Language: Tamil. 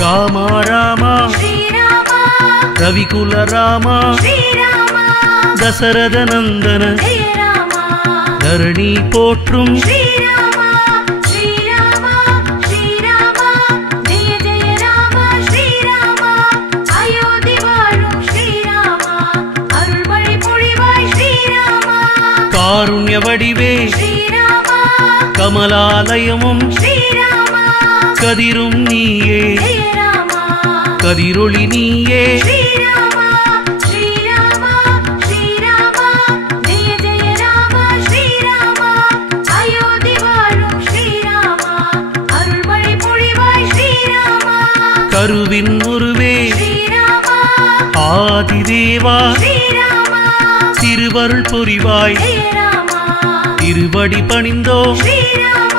ராமா ராமா ஸ்ரீராமா ரவிகுல ராமா ஸ்ரீராமா தசரத நந்தன ஜெய ராமா தரணி போற்றும் ஸ்ரீராமா ஸ்ரீராமா ஸ்ரீராமா ஜெய ஜெய ராமா ஸ்ரீராமா அயோத்தி வாழும் ஸ்ரீராமா அருள்மழை பொழிவாய் ஸ்ரீராமா காருண்ய வடிவே ஸ்ரீராமா கமலாலயமும் ஸ்ரீராமா கதிரும் நீயே ஜெய ராமா கதிரொளி நீயே ஸ்ரீராமா ஸ்ரீராமா ஸ்ரீராமா ஜெய ஜெய ராமா ஸ்ரீராமா அயோத்தி வாழும் ஸ்ரீராமா அருள்மழை பொழிவாய் ஸ்ரீராமா கருவின் உருவே ஸ்ரீராமா ஆதிதேவா ஸ்ரீராமா திருவருள் புரிவாய் ஜெய ராமா திருவடி பணிந்தோ ஸ்ரீராமா